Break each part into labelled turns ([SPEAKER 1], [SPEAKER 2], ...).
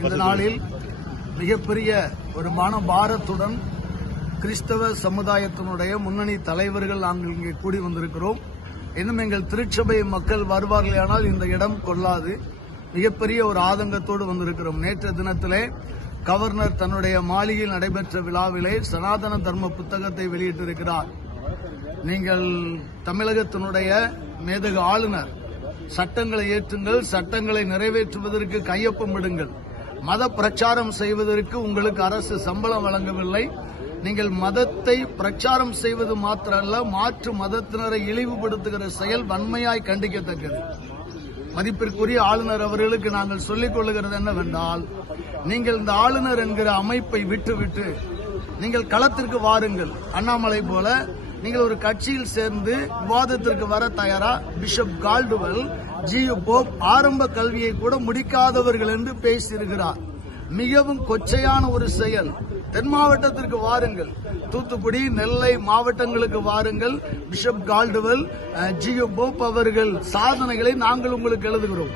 [SPEAKER 1] இந்த நாளில் மிகப்பெரிய ஒரு மன பாரத்துடன் கிறிஸ்தவ சமுதாயத்தினுடைய முன்னணி தலைவர்கள் நாங்கள் இங்கே கூடி வந்திருக்கிறோம். இன்னும் எங்கள் திருச்சபை மக்கள் வருவார்களானால் இந்த இடம் கொள்ளாது. மிகப்பெரிய ஒரு ஆதங்கத்தோடு வந்திருக்கிறோம். நேற்று தினத்திலே கவர்னர் தன்னுடைய மாளிகையில் நடைபெற்ற விழாவிலே சனாதன தர்ம புத்தகத்தை வெளியிட்டிருக்கிறார். நீங்கள் தமிழகத்தினுடைய மேதகு ஆளுநர் சட்டங்களை ஏற்றுங்கள் சட்டங்களை நிறைவேற்றுவதற்கு கையொப்பம் விடுங்கள். மத பிரச்சாரம் செய்வதற்கு உங்களுக்கு அரசு சம்பளம் வழங்கவில்லை. நீங்கள் மதத்தை பிரச்சாரம் செய்வது மாத்திரல்ல மாற்று மதத்தினரை இழிவுபடுத்துகிற செயல் வன்மையாய் கண்டிக்கத்தக்கது. மதிப்பிற்குரிய ஆளுநர் அவர்களுக்கு நாங்கள் சொல்லிக் கொள்ளுகிறது என்னவென்றால் நீங்கள் இந்த ஆளுநர் என்கிற அமைப்பை விட்டுவிட்டு நீங்கள் களத்திற்கு வாருங்கள். அண்ணாமலை போல நீங்கள் ஒரு கட்சியில் சேர்ந்து விவாதத்திற்கு வர தயாரா? பிஷப் கால்டுவெல் ஜி போப் ஆரம்ப கல்வியை கூட முடிக்காதவர்கள் என்று பேசியிருக்கிறார். மிகவும் கொச்சையான ஒரு செயல். தென் மாவட்டத்திற்கு வாருங்கள். தூத்துக்குடி நெல்லை மாவட்டங்களுக்கு வாருங்கள். பிஷப் கால்டுவல் அஹ், போப் அவர்கள் சாதனைகளை நாங்கள் உங்களுக்கு எழுதுகிறோம்.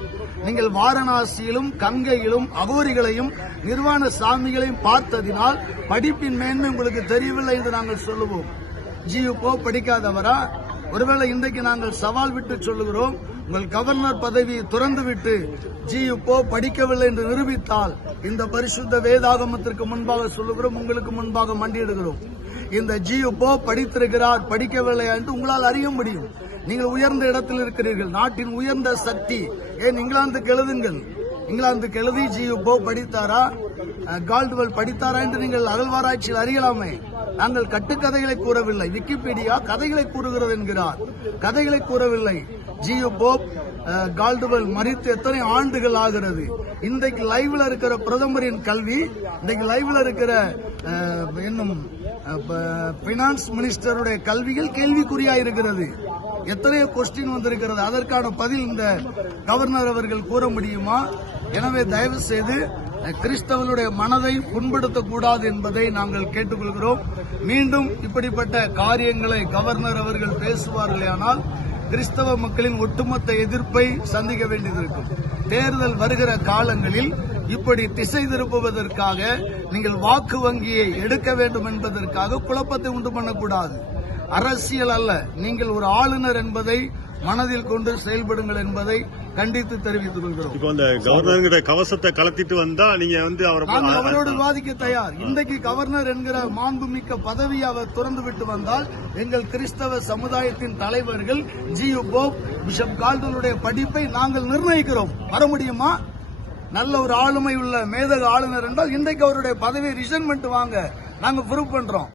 [SPEAKER 1] நீங்கள் வாரணாசியிலும் கங்கையிலும் அகோரிகளையும் நிர்வாண சாமிகளையும் பார்த்ததினால் படிப்பின் மேன்மை உங்களுக்கு தெரியவில்லை என்று நாங்கள் சொல்லுவோம். ஜியு போப் படிக்காதவரா? ஒருவேளை இன்றைக்கு நாங்கள் சவால் விட்டு சொல்லுகிறோம். உங்கள் கவர்னர் பதவியை துறந்துவிட்டு ஜி இப்போ படிக்கவில்லை என்று நிரூபித்தால் இந்த பரிசுத்த வேதாகமத்திற்கு முன்பாக சொல்லுகிறோம் உங்களுக்கு முன்பாக மண்டியிடுகிறோம். இந்த ஜி இப்போ படித்திருக்கிறார் படிக்கவில்லை என்று உங்களால் அறிய முடியும். நீங்கள் உயர்ந்த இடத்தில் இருக்கிறீர்கள் நாட்டின் உயர்ந்த சக்தி. ஏன் இங்கிலாந்துக்கு எழுதுங்கள்? இங்கிலாந்துக்கு எழுதி ஜி இப்போ படித்தாரா? கால்டுவெல் படித்தாரா என்று நீங்கள் அகழ்வாராய்ச்சியில் அறியலாமே. நாங்கள் கட்டுக்கதைகளை கூறவில்லை. விக்கிபீடியா கதைகளை கூறுகிறது என்கிறார். கதைகளை கூறவில்லை. ஜியு போப் கால்டுவல் கால்டுவெல் மறித்து எத்தனை ஆண்டுகள் ஆகிறது? இன்றைக்கு லைவ்ல இருக்கிற பிரதமரின் கல்வி இன்றைக்கு லைவ்ல இருக்கிற அஹ், இன்னும் பினான்ஸ் மினிஸ்டருடைய கல்விகள் கேள்விக்குறியா இருக்கிறது. எத்தனையோ கொஸ்டின் வந்திருக்கிறது. அதற்கான பதில் இந்த கவர்னர் அவர்கள் கூற முடியுமா? எனவே தயவு செய்து கிறிஸ்தவனுடைய மனதை புண்படுத்தக்கூடாது என்பதை நாங்கள் கேட்டுக்கொள்கிறோம். மீண்டும் இப்படிப்பட்ட காரியங்களை கவர்னர் அவர்கள் பேசுவார்களேயானால் கிறிஸ்தவ மக்களின் ஒட்டுமொத்த எதிர்ப்பை சந்திக்க வேண்டியிருக்கும். தேர்தல் வருகிற காலங்களில் இப்படி திசை திருப்புவதற்காக நீங்கள் வாக்கு வங்கியை எடுக்க வேண்டும் என்பதற்காக குழப்பத்தை உண்டு பண்ணக்கூடாது. அரசியல் அல்ல நீங்கள் ஒரு ஆளுநர் என்பதை மனதில் கொண்டு செயல்படுங்கள் என்பதை கண்டித்து தெரிவித்துக் கொள்கிறோம்.
[SPEAKER 2] இப்போ அந்த கவர்னருங்கிற கவசத்தை கலத்திட்டு வந்தா நீங்க வந்து அவரை
[SPEAKER 1] அவரோடு விவாதிக்க தயார். இன்றைக்கு கவர்னர் என்கிற மாண்புமிக்க பதவியை அவர் துறந்து விட்டு வந்தால் எங்கள் கிறிஸ்தவ சமுதாயத்தின் தலைவர்கள் ஜியு போப் பிஷப் கால்டனுடைய படிப்பை நாங்கள் நிர்ணயிக்கிறோம். வர முடியுமா? நல்ல ஒரு ஆளுமை உள்ள மேதக ஆளுநர் என்றால் இன்றைக்கு அவருடைய பதவியை ரிசைன் பண்ணிட்டு வாங்க நாங்க ப்ரூவ் பண்றோம்.